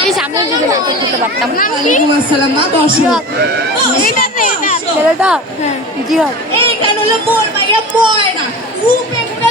এই সামনের দিকে না করতে পারতাম। নাম কি? ওয়ালাইকুম আসসালাম মা বসো এটা ছেলেটা? হ্যাঁ। এইখানে হলো? মোর মাইয়া ময়না রূপে গুণে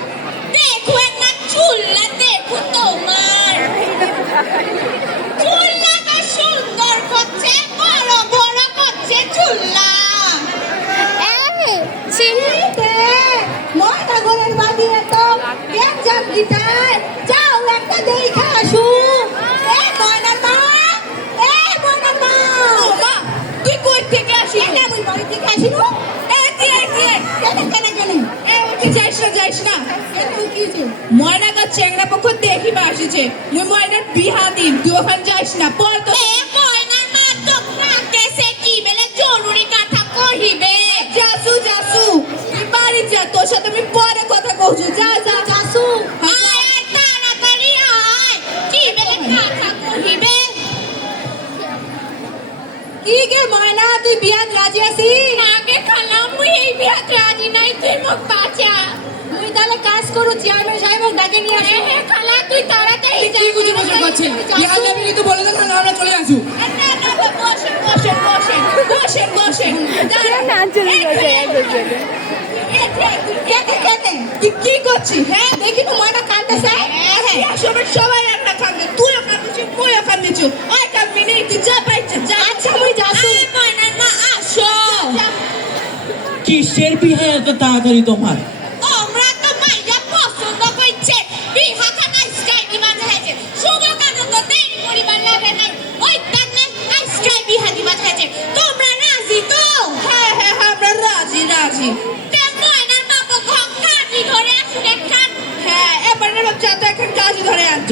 এ তুই কি হইছে ময়না কা চেংড়া পক্ষ দেখিবা আসিছে। মুই ময়নার বিহা দিম তুই ওখানে যাইস না পর তো এ ময়নার মা তো কাকেছে কি জরুরি কথা কহিবে? যাসু তুই বাড়ি যা তোর সাথে আমি পরে কথা কইছি যা যা যাসু আয় আয় তাড়াতাড়ি আয় কি বেলে কথা কহিবে? কি গে ময়না তুই বিয়াত রাজি আছি আগে খালাম মুই এই বিয়াত রাজি নাই তুই মোক বাঁচা। তাহলে কাজ করু চেয়ারম্যান সাহেব ডাকে নিয়ে আসি। এ হে খালা তুই তাড়াতাড়ি যা কি গুজে বসে করছেন বিহার যাবি। কিন্তু বলে দেন না আমরা চলে আসু। না না না বসেন বসেন বসেন বসেন বসেন। না চলে তুই কি করছিস হ্যাঁ দেখি তো ময়না কাঁদতেছে হ্যাঁ সবাই সবাই রান্না খাবে তুই কাঁদছিস তুই কাঁদছিস ওই কাঁদবি নেই তুই যা পাইছে যা। আচ্ছা মুই যাসু আয় ময়নার মা আসো। কিসের বিহার এত তাড়াতাড়ি তোমার?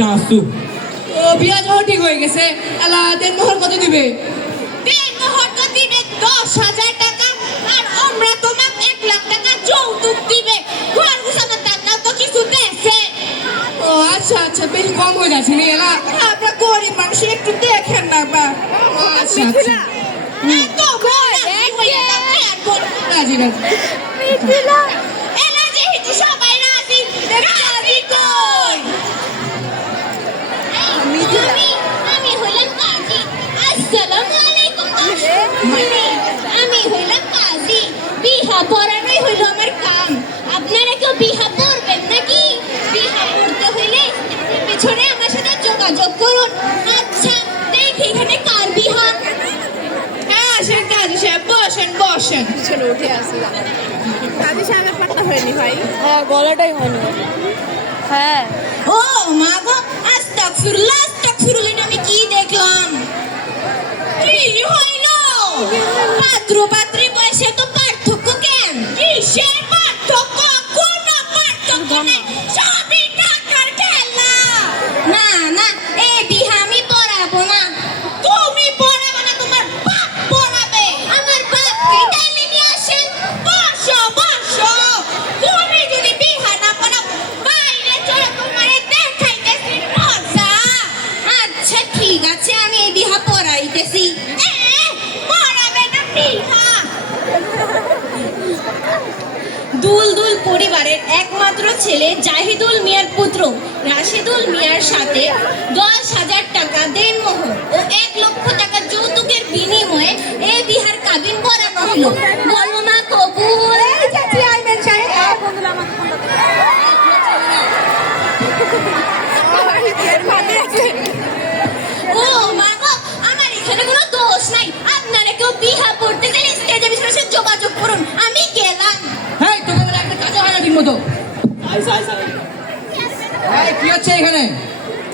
আন ও বিয়া যখন ঠিক হয়ে গেছে। এলা দেন মোহর কত দিবে? দেন মোহর তো দিবে দশ হাজার টাকা আর আমরা তোমার এক লাখ টাকা যৌতুক দিবে। ঘর গুছানো টাকা তো কিছু দেছে। ও আচ্ছা আচ্ছা বেশ কম হয়ে যাচ্ছে নি এলা। আমরা গরিব মানুষ একটু দেখেন না বা। আচ্ছা আচ্ছা। এত ঘর হয়ে বলব রাজি রাজি। এলা যেহেতু সবাই রাজি করুন। আচ্ছা দেখি এখানে কার বিহা হ্যাঁ আসেন কাজী সাহেব বসেন বসেন। চলো উঠে আসি। কাজী সাহেবের পাত্তা হয়নি ভাই। হ্যাঁ গলাটাই হয়নি। হ্যাঁ। ও মা গো আস্তাগফিরুল্লাহ আস্তাগফিরুল্লাহ আমি কি দেখলাম? কি হইল? পাত্র পাত্রী বয়সে তো পার্থক্য কেন? কিসের পার্থক্য? কোন পার্থক্য নেই। দুলদুল পরিবারের একমাত্র ছেলে জাহিদুল মিয়ার পুত্র রাশিদুল মিয়ার সাথে দশ হাজার টাকা দেনমোহর ও এক লক্ষ টাকা যৌতুকের বিনিময়ে এ বিহার কাবিন করানো হলো। বলো মা কবুল চাচি আইবেন সাহেব। ও মা গো আমার এখানে কোনো দোষ নাই। আপনারা কেউ বিহা পড়তে গেলে স্টেজে বিশেষে যোগাযোগ করুন। আমি গেলাম হ্যাঁ তোমাদের একটা কাজ এই কি হচ্ছে এখানে?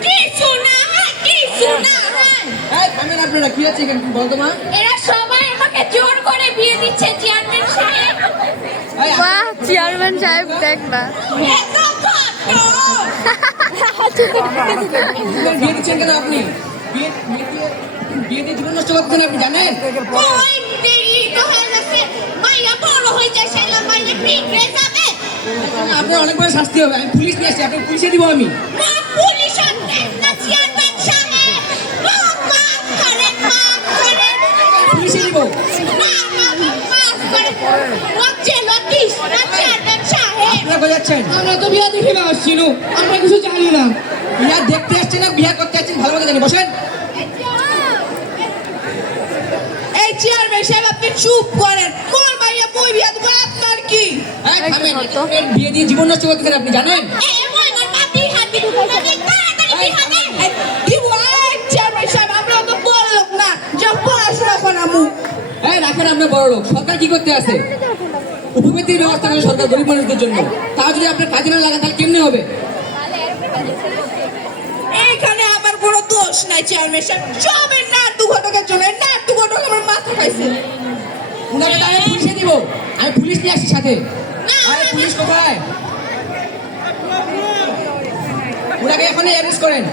কিছু না কিছু না আপনারা কি আছে এখানে? বলতো মা। এরা সবাই আমাকে জোর করে বিয়ে দিচ্ছে চেয়ারম্যান সাহেব। এই, বাহ চেয়ারম্যান সাহেব দেখ না এত ফাটো আপনারা বিয়ে দিচ্ছেন কেন আপনি? বিয়ে বিয়ে দিয়ে জীবন নষ্ট করছেন আপনি জানেন? তো মাইয়া বড় হয়ে যায় মাইয়া আপনার অনেক বড় শাস্তি হবে। আমি পুলিশ নিয়ে আসছি আপনি পুলিশে দিব আমি। পুলিশ দিব। আপনারা বোঝাচ্ছেন আমরা তো বিয়া দেখে আসছি নো। আমরা কিছু জানি না। বিয়া দেখতে আসছেন না বিয়া করতে আসছেন ভালো মতো জানি। বসেন। এই চেয়ারম্যান সাহেব আপনি চুপ করেন। মোর ভাইয়া বই বিয়া দেবো আপনার কি? বিয়ে দিয়ে জীবন নষ্ট করতেছেন আপনি জানেন? সাহেব আমরা বড় লোক রাখেন সরকার কি করতে আছে? উপবৃত্তির ব্যবস্থা করে সরকার গরিব মানুষদের জন্য। তা যদি আপনার কাজে না লাগান তাহলে কেমনে হবে? এইখানে আমার কোনো দোষ নাই চেয়ারম্যান সাহেব। সবের নাট্টু ঘটকের জন্য নাট্টু ঘটক আমার মাথা খাইছে। উনাকে আমি পুলিশে দিব। আমি পুলিশ নিয়ে আসছি সাথে। আরে পুলিশ কোথায়? ওনাকে এখনই অ্যারেস্ট করেন।